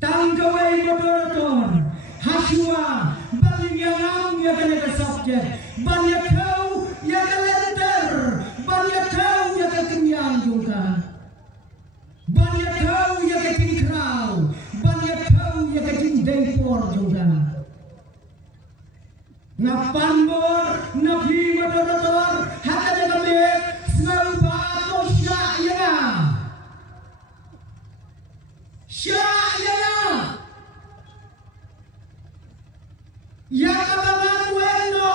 Tanggawai moderator Hasua Bali yang ya kena subjek banyak kau ya kalender banyak kau ya kenyang juga banyak kau ya ketingkrau banyak kau ya kecindempor juga ngapan bor nabi moderator hakanya kami semau bako sya'yana ya kabangan weno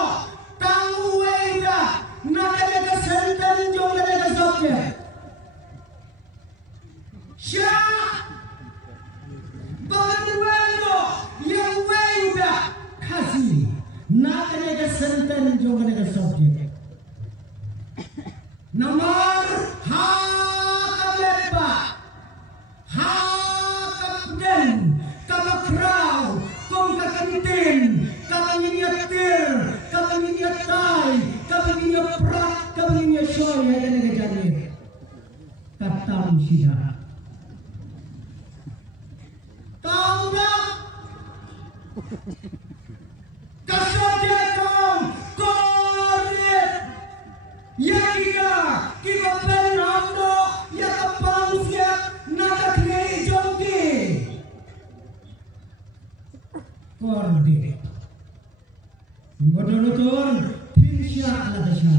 tangu wenda nakadega senten jonga dega subjek sya bangan weno yang wenda kasih nakadega senten jonga dega subjek nomor hakaleba hakapden kabakrau kong kakantin kabanginyatir, kabanginyatai, kabanginyaprak, kabanginyasyoy, ayan ang ganyan. Katam siya. Tahu na? Kasadekong, korit, yakiga, kibabenando, yakapangsiyak, nakaknei jongki. Korit. Moderator Pinsya Aladasya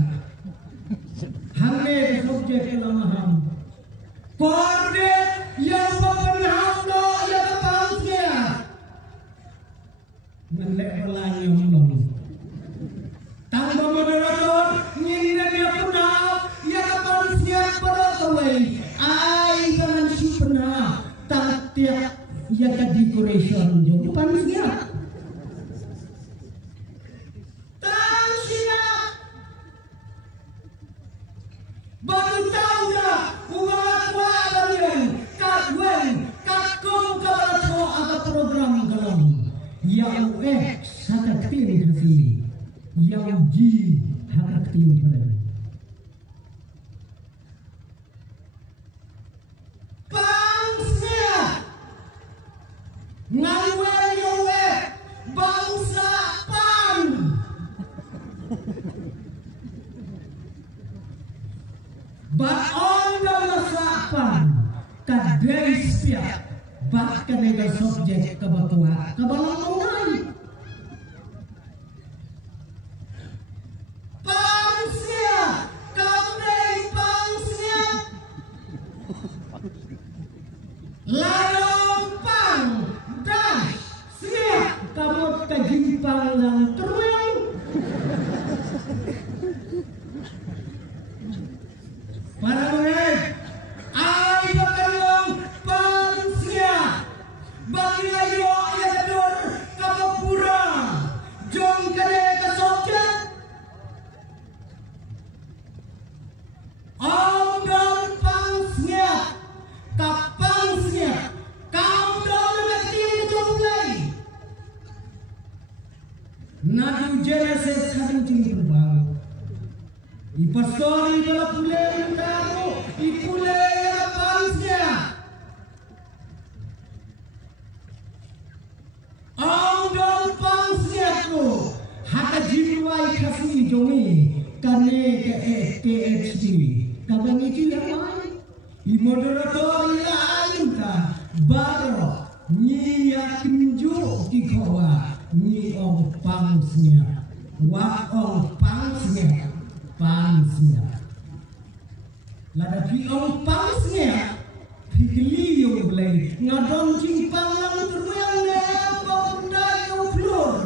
Hamid subjek kelamahan Koordinat yang pemenangno yang kebangsnya Ngelek pelani omong Tanpa moderator Nyinda dia penang yang kebangsnya perakawai Ay bangan si penang Tatiak yang ke decoration Jom pansnya baru tahu dah umat walaupun kadwen kakum kalau ada program dalam yang sangat tinggi kesini yang ji sangat tinggi pada bangsa ngawal yowe bangsa pan But on the masapan kadai siap bahkan nega subjek kebatua kabalang mulai pangsia kadai pangsia larompang dan siap kamu kejimpang lang teruang para murid, ay bakalong pangsia, bagi ayo ayadur kapapura, jom kade kasokya, ongdon pangsia, kapangsia, kaudon natin jomlay, nadu Genesis hading berbau. Ipasori kalau pulai kamu, ipulai pangsnya. Angdol pangsnya tu, hata jiwai kasih jongi, kane ke PhD, kabang itu yang lain. Moderator lain kan, baru nyiak tunjuk di kawa, nyi ong pangsnya, wa ong pangsnya. Pangsnya, lada piong pangsnya, pikili yung belai, ngadon cimpang lang terwel ne, pokondai yung flor.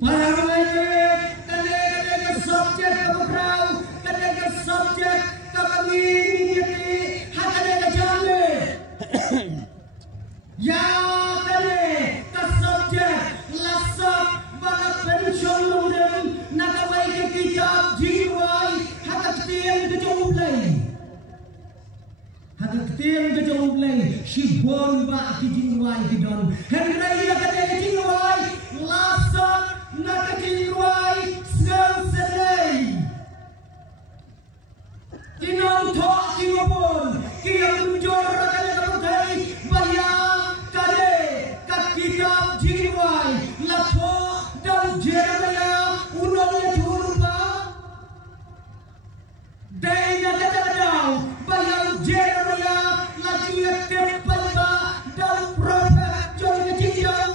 Para mengenai, kadang-kadang subjek kebakrau, kadang-kadang subjek kebangini, kadang-kadang jale. Ya kali, subjek lasap bagat pension lumden nakawai ke kitab jiwai hakat tiang ke jomblay shibon ba ki jiwai ki don henry ya ke jiwai lasap nak jiwai sel selai Jeremiah unongnya turba daya kadang bayang Jeremiah lagi tepat ba dan prophet John kejadian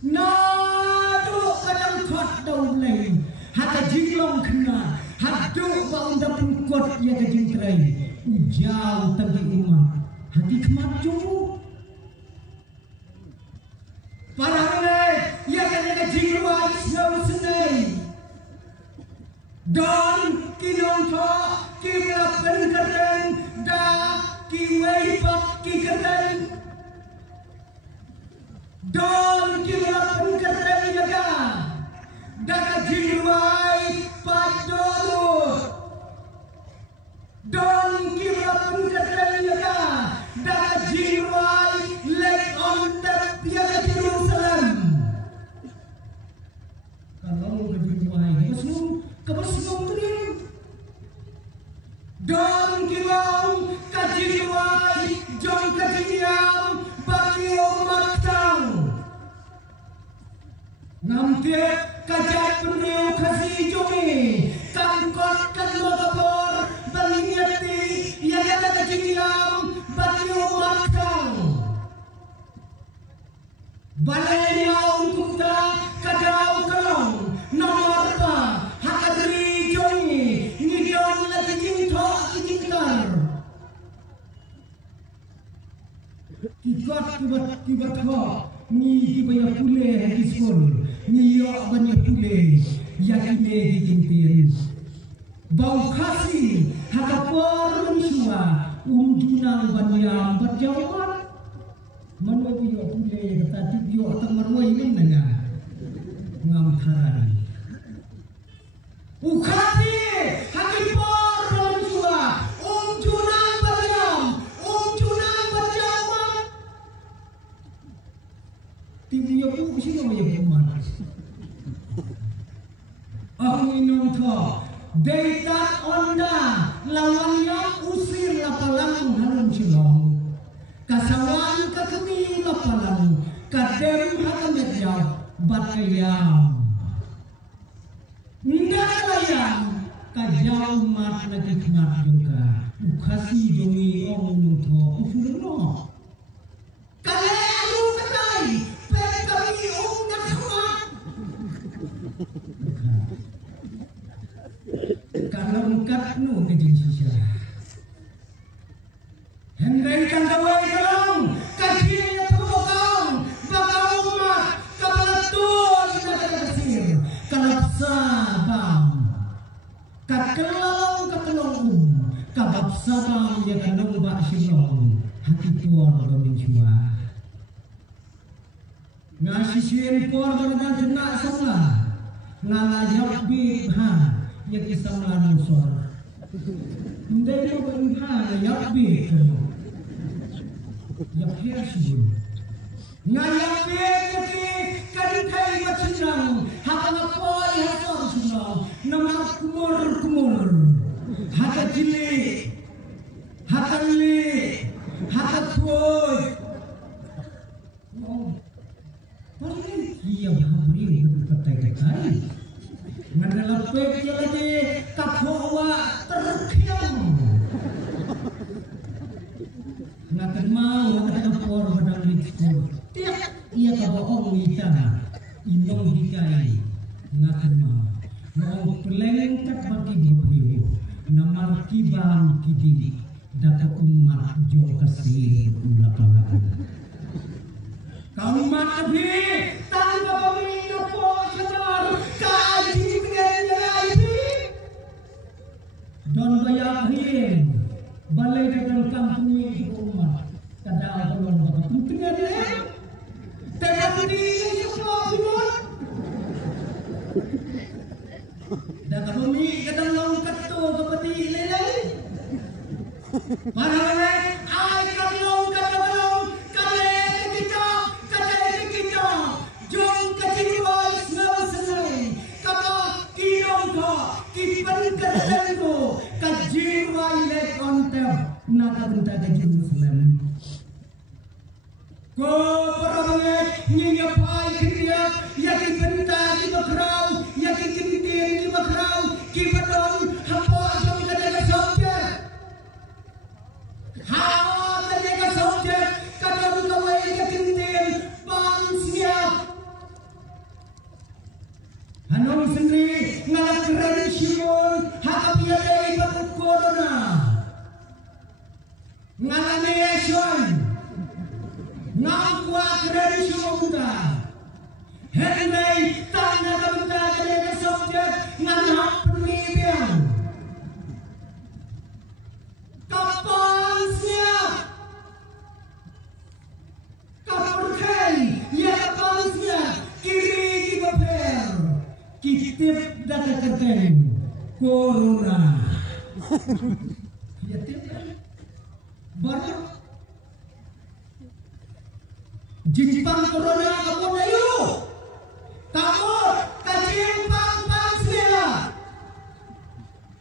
nado kadang thot daun lain hata jinglong kena hadu ba unda pungkot ya kejintrai ujau tagi umat hati kemaju Padahal ia kena jiwa snow senai dan kinong tho kira penkerden da kiwei pak kikerden dan kira penkerden jaga daga jiwa padolo dan kira penkerden jaga daga jiwa lek on tiada Jerusalem. Kalau kejiwai kebasum turin. Dan kilau kejiwai jom kejiwai bagi umat tang. Nanti kajat penriu kasih jomi kangkot kalogabor bangingati ia kata kejiwai bagi umat tang. Balai yang kita kadau kalong nomor pa hakadri jongi ngidon lagi jinto jintar kibat ho ni kibaya pule kiskol ni yo banya pule yakine dijintin bau khasi hakapor misua junang banyam berjawab mana bio pule tadi bio temarwai mendengar ngam tharani ukati hakipor manusia junang banyam junang berjawab tibio pu sino ya mana aku minum tho deitat onda lawannya usir lapalang halum silong kasawan kakami lapalang kadem hakamet yaw batayam ndalayam kajaw mat lagi kmat juga ukasi jongi ong tho ufuno kale alu katai pe kami ong nakmat kalau kat no kejin sisa Hendai kandawai kalong kajinya terokong bakal umat kapalatun tidak kasir kalapsa bam kakelong kabapsa bam ya kanong bak silong hati tuan domin cua ngasisir por dengan jenak sama ngalayap bibha yang kisah melanusor Ndai mo bangha ngayak bibha Yakhir sibun ngayak bibha kadithai machinang hakangapoi hator sunang namak kumur hakajili hakali hakakoi paling iya bahari berkatai-katai ngadalapet lagi kapwa terkiam ngakan mau ngakan por badang ritko tiap ia kaboong ita inong hikai ngakan mau peleng kat bagi bibiu namar kibang kidi dapat umat jo kasih ulapalakan kaum mati tanpa pemilu posadar kaji mengenai don bayahin balai dagang kampung itu umat kadang belum dapat pentingnya dia tidak berdiri semua dapat bumi kadang longkat tu kepeti lelai para ai kadang kadang jom keciwai snow senai kapa kinong ko kipan kadengo kajiwai le kontem naka benta ke Jerusalem ko para banget nyinya pai kriya ya ki benta ki bakrau ya ki kintin ki bakrau ki badon hapo jom kadang subjek hawa kadang subjek kadang kawai ya kintin bang siap hanong sendiri ngalak keren simon hakap ya dei batu corona ngalane son ngakwa keren simon Henry tanda kebenda kedai subjek nganap pemimpin kapan siap kapan ya kapan siap kiri kibaper kitip data kerten corona ya tip baru jimpang corona kamu ayo takut kajimpang pansila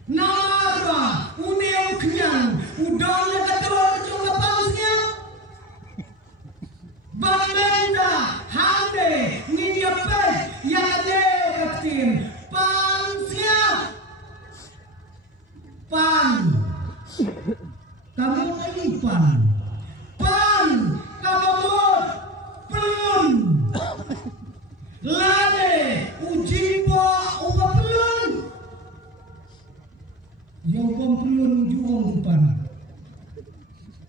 narba uneu kenyang udang kedua juga pansnya bangenda hande ninja pes yang ada vaksin pansnya pan kamu lagi pan kamu belum lade uji po upa pelun ya upa pelun juang depan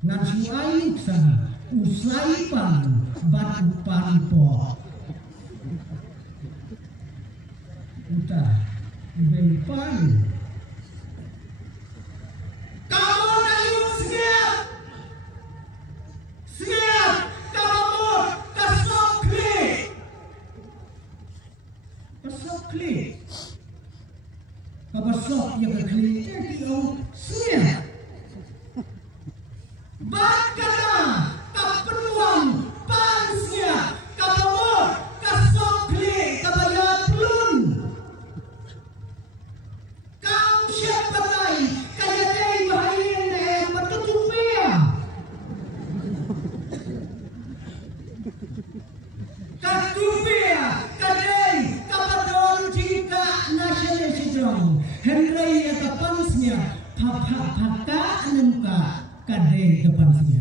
nasi air sana usai pan batu pan po utah pan kamu ayo siap kamu kasok klik kabasok yang klik dia siap bakana kapenuang pansnya kamu kasok klik kabayat belum kau siapa lain kaya dei bahayin bertutupnya katupia kadai kapadon jika nasional sidong Henry ya kapansnya papa anemka kadai kapansnya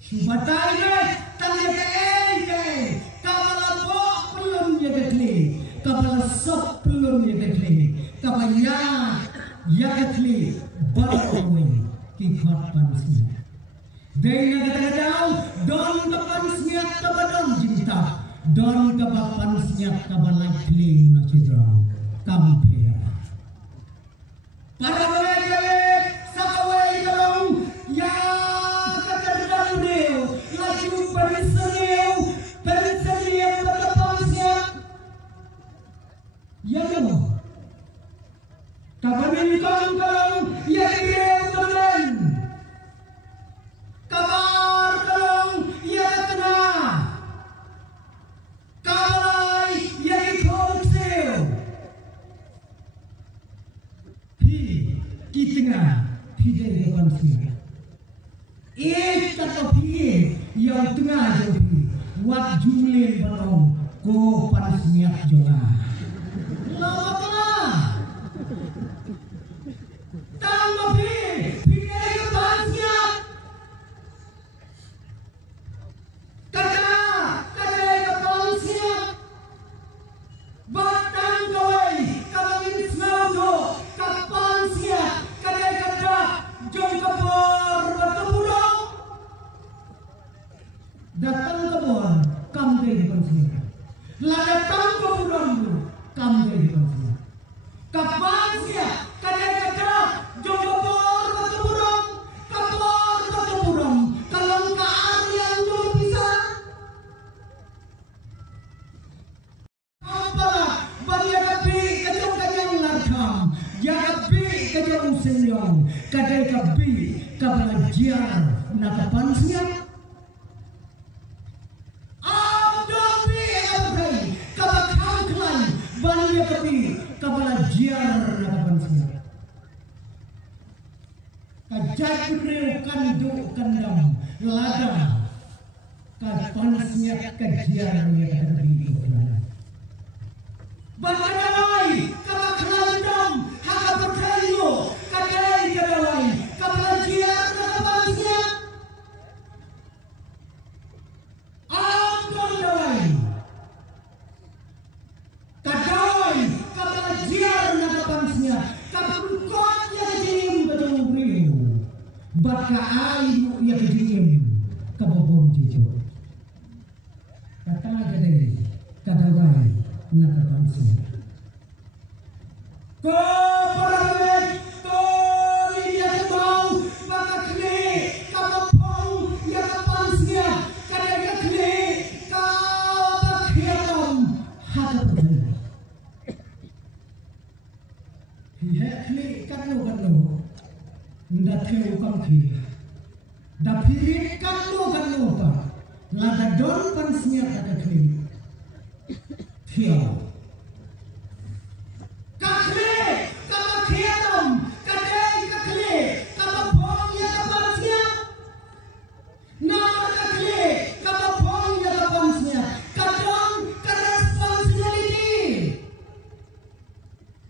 subatai tanya ke kabala bo belum ya ketli kabala sop belum ya ketli kabaya ya ketli baru kikot pansnya Daya kata-kata don kapan siap kabadon cinta don kapan siap kabalai kling na cidrong kampir para wajib sakawai kalong ya kakadang deo laju periseriu kapan siap ya kamu kapan kalong ya deo kapan kabar kalong ya kena kabalai ya ikonsel di tengah tidak depan sini kata pi yang tengah jadi wat jumlin barong ko panas niat jonga lama tengah tama pi datang ke bawah, kamu dari depan sini. Lah datang ke bulan dulu, kamu dari depan sini. Kapan siap? Kata-kata, jom ke burung, ke burung. Kalau kaan yang belum bisa, apalah? Banyak kapi kejong kejong larkam, ya kapi kejong senyong, kadai kapi kabelajar, nak kapan siap? Kabelajar nakapan siap kajat beriu kandu kandam lada panasnya kajian yang terbitu kelana. Batalai kata kelandam haka berkayu kadai kadawai kapelajian kata panasnya ampun dawai kadai kapelajian kata panasnya kapelukotnya kejim betul beriu baka ayu yang kejim kabobom jijo kata kadai kadawai nak pansi. Ko paralek ko dia mau bakakne kapong ya kapansnya kadang kne ka bakhiam hadapan. Hihe kne kanu nda theu kam khi. Da phirit kanu pa. Lada don pansnya kada kne. Hiau. Kakle, kapa khiam, kadai kakle, kapa bong ya kapansnya. Nama kakle, kapa bong ya kapansnya. Kadang responsibility.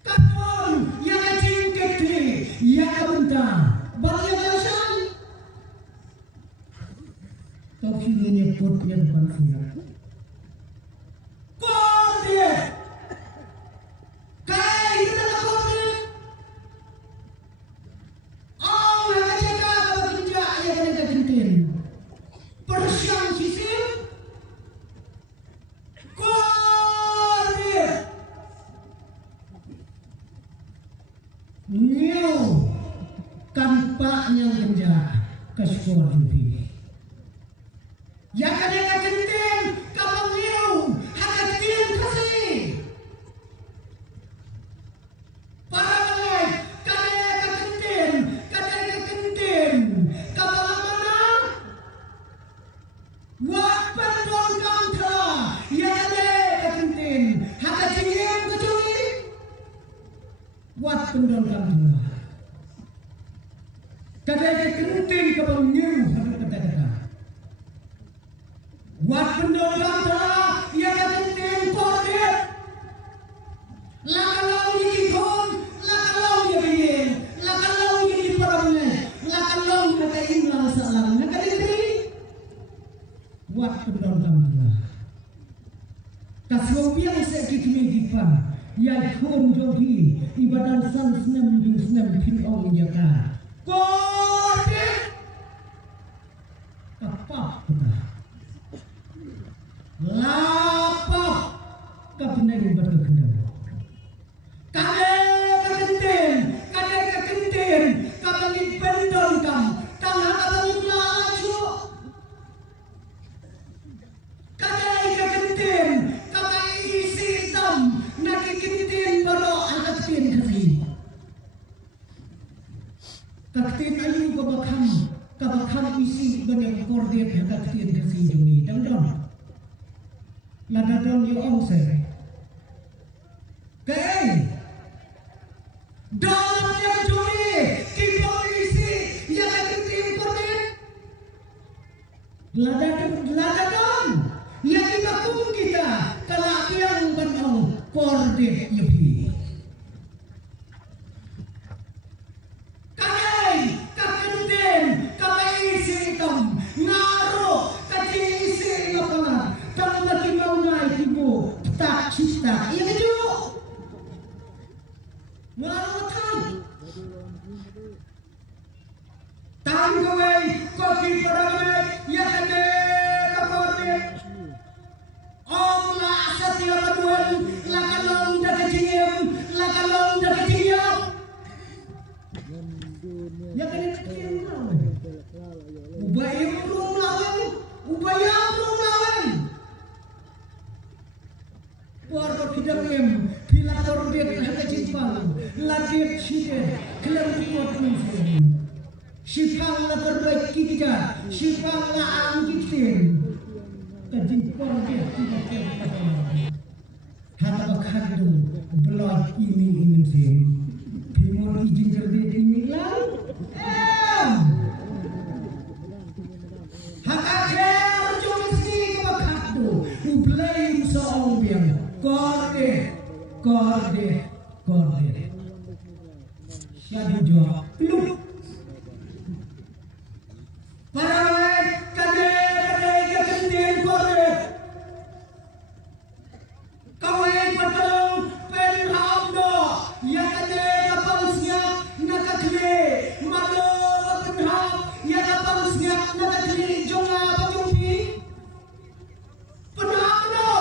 Kadang yang kecil kakle, ya kabunta, bagi alasan. Kau kini nyebut yang kapansnya. Tampaknya menjak ke sekolah lebih. Yang ada kentin, kapal liu, hanya kentin kasih. Para lain, kadang kentin, kapal mana? Wak pendon kangka, yang ada kentin, hanya kentin kecuali. Wak pendon kangka. Kadang kenting kapal new harus kata-kata. Wat pendorang telah ia kenting kordet. Lakalau ikon, lakalau ia biyen, lakalau ia diperangnya, lakalau kata imlah salam. Kata ini. Wat pendorang telah. Kasrobiang sekikini dipa, ia kon jogi ibadah sang senam pin ong jaka. Kordet apa kita lapar kebenaran berkendang kadang kentin kabali pendon kam tangan kabali maju kadang kentin kabali isi tam nak kentin baru anak kentin kasih. Kaktin ayu kabakam isi banyak kordet yang kaktin kasih jumi dong. Lada dong yo ongse. Kay. Dalam yang jumi kita isi yang kaktin kordet. Lada dong yang kita kum kita kalau yang banyak kordet lebih. Cita, iya itu. Marotan. Tanggawai kopi perawai ya kene kaporde. Om la asatya kaduan la kalong da keciem, la kalong da keciem. Ya kene keciem. Ubaya belum lawan. Warga bidangem bila kordet haka jimpang ladip side kelam kuat musuh sipang la perbaiki kita sipang la angkitin kajin kordet kita hata bakhandu blog ini sim bimon izin kordet ini lah haka kher jomis Korde. Syadu jawab, belum. Parawai kade kekendian korde. Kawai patong pen hamdo ya kade kapal siap nakakle malo pen ham ya kapal siap nakakle jonga pajumpi penhamdo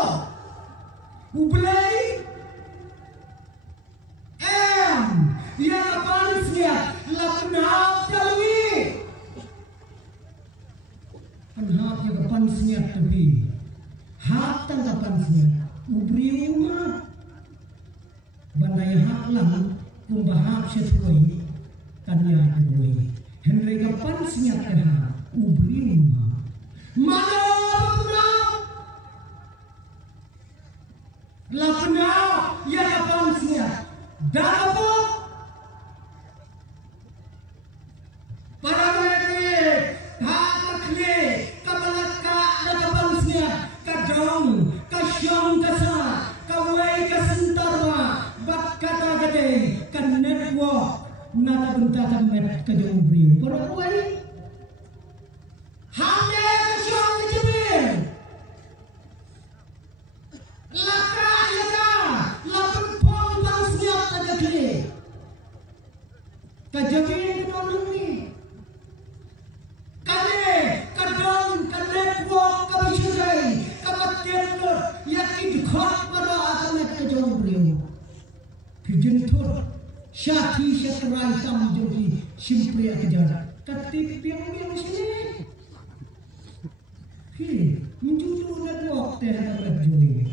ublai ya kapal siap la penham jalwi penham ya kapal siap tebi hatang kapal siap ubri rumah bandai hak lang kumbahak sesuai tanya kedua Henry kapan siap kena ubri rumah mana penau la penau ya kapan siap dapo para mereka hak kle kabalaka ya kapan siap kadong kasyong kasa kawai kasentarwa bat kata gede kan network nata bentatan met kajong beri para kawai hanya kasyong kejebel laka yaka lapun pong bang siap ada kele kajebel kenonong ni kale kadong kan network kabisurai kabatenor yakin khot para akan kajong beri pijentur syaki syakrai tam jogi simpre ajar katip yang sini menjudu network teh ada jogi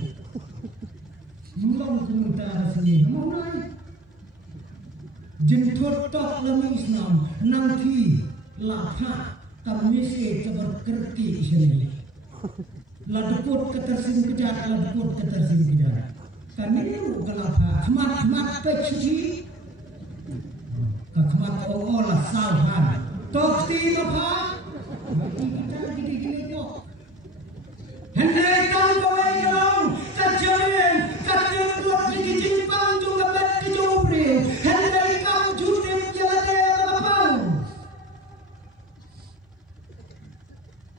mulang komentar sini mau naik jentur tok lami Islam nanti lapha tamisi berkerti sini ladukut ketersing kejar kami itu kelapa kemat peci kemat olah salhan tokti apa kita gini kok hendai kau bawa yang kajian buat dijin panjung kebat kejubri hendai kau jutim jalan apa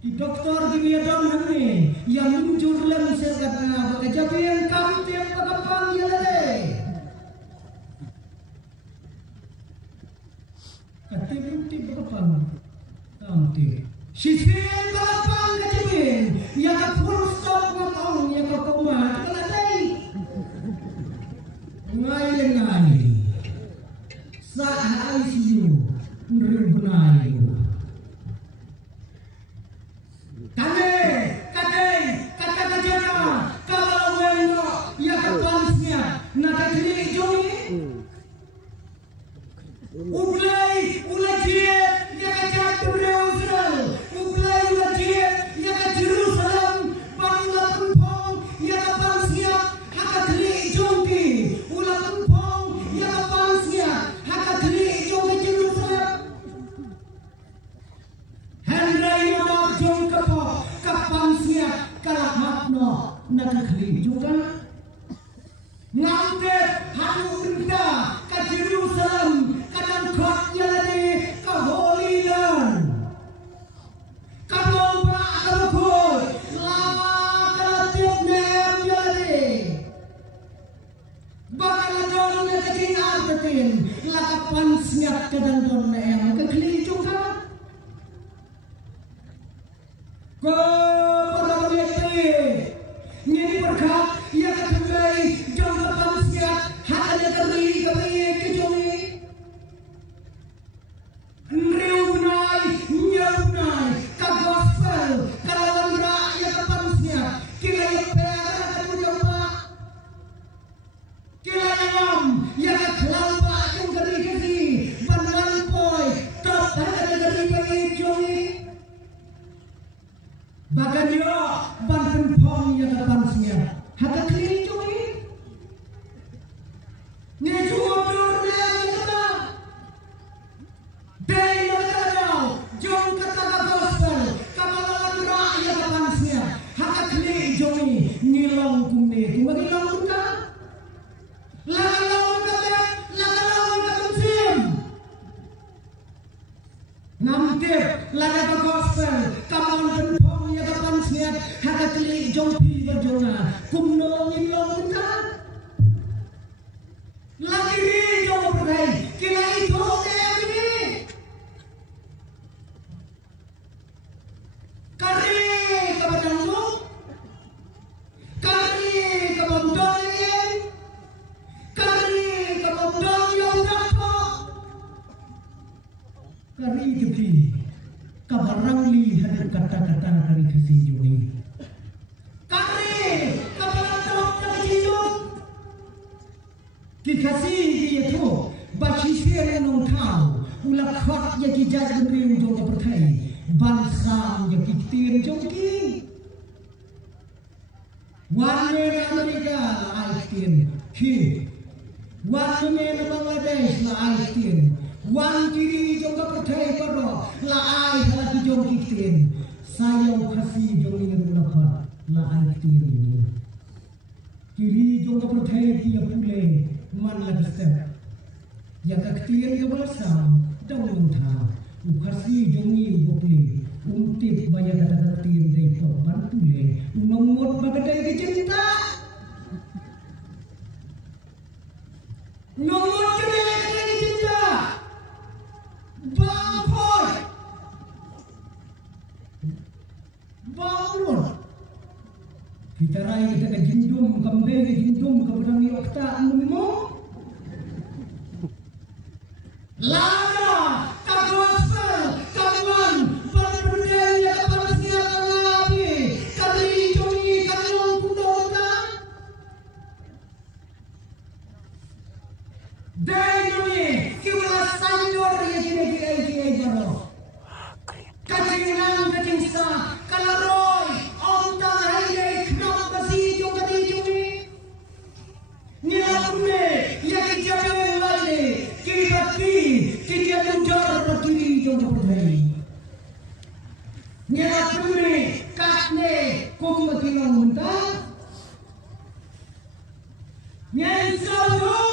di doktor di biadam ini yang muncul dalam segala kejabian kami tiap pagapang jalan katibunti pagapang kami sisian pagapang kejabian yang full stop matong yang kekomat kaladai ngai sa ICU nribunai nakakli juga ngamdet hanu benda ke Jerusalem kadang khotnya lagi ke Holy Land kadang berakal lama kalau tiap nem jadi bakal dong ngeketin artetin lakapan senyap kadang dong nem nakakli juga ini berkat ia ketengai jangka pansiat hanya kami kejongi nriunai nyaunai ka gospel kalawan rakyat pansiat kila pera kujamba kila yam ya kelamba yang keri banan poi top hanya keri jongi bagan yo ban pon yang pansiat hata tepi kabarang li hadap kata-kata dari kasih joni. Kare kabarang tawak dari jijong. Kikasih dia tu baci sere nong kau ulak khot ya ki jaj beri jong perthai bansam ya ki tir jong ki. One man Amerika la aitin ki. One man Bangladesh la aitin. One kiri jong perthai paro la ai hala ki jong ki tin. Sayau kasih jong ni ulak la aitin ini. Kiri jong perthai ki pule man la step. Ya kaktir ke bersam daun thang ukasi jongi bopli untip banyak kata tin dei to bantu le nomor bagadai ke cinta nomor ke cinta bangkoi bangun kita rai kita ke jindum kembali jindum ke pedang okta umum Lama, gospel, kawan, berbudaya kebersihan Nabi, kali jongi kalong kudota. Dari jongi, kita sanyor ya kira baro. Kacing kacingsa, kalaroy, ontang hai knop kasih jongi. Nilapune, ya kijabe lali. Kibati, kita tunjar berdiri jauh berdiri. Nyerap duri, kakne, kau kilang mentah. Nyensau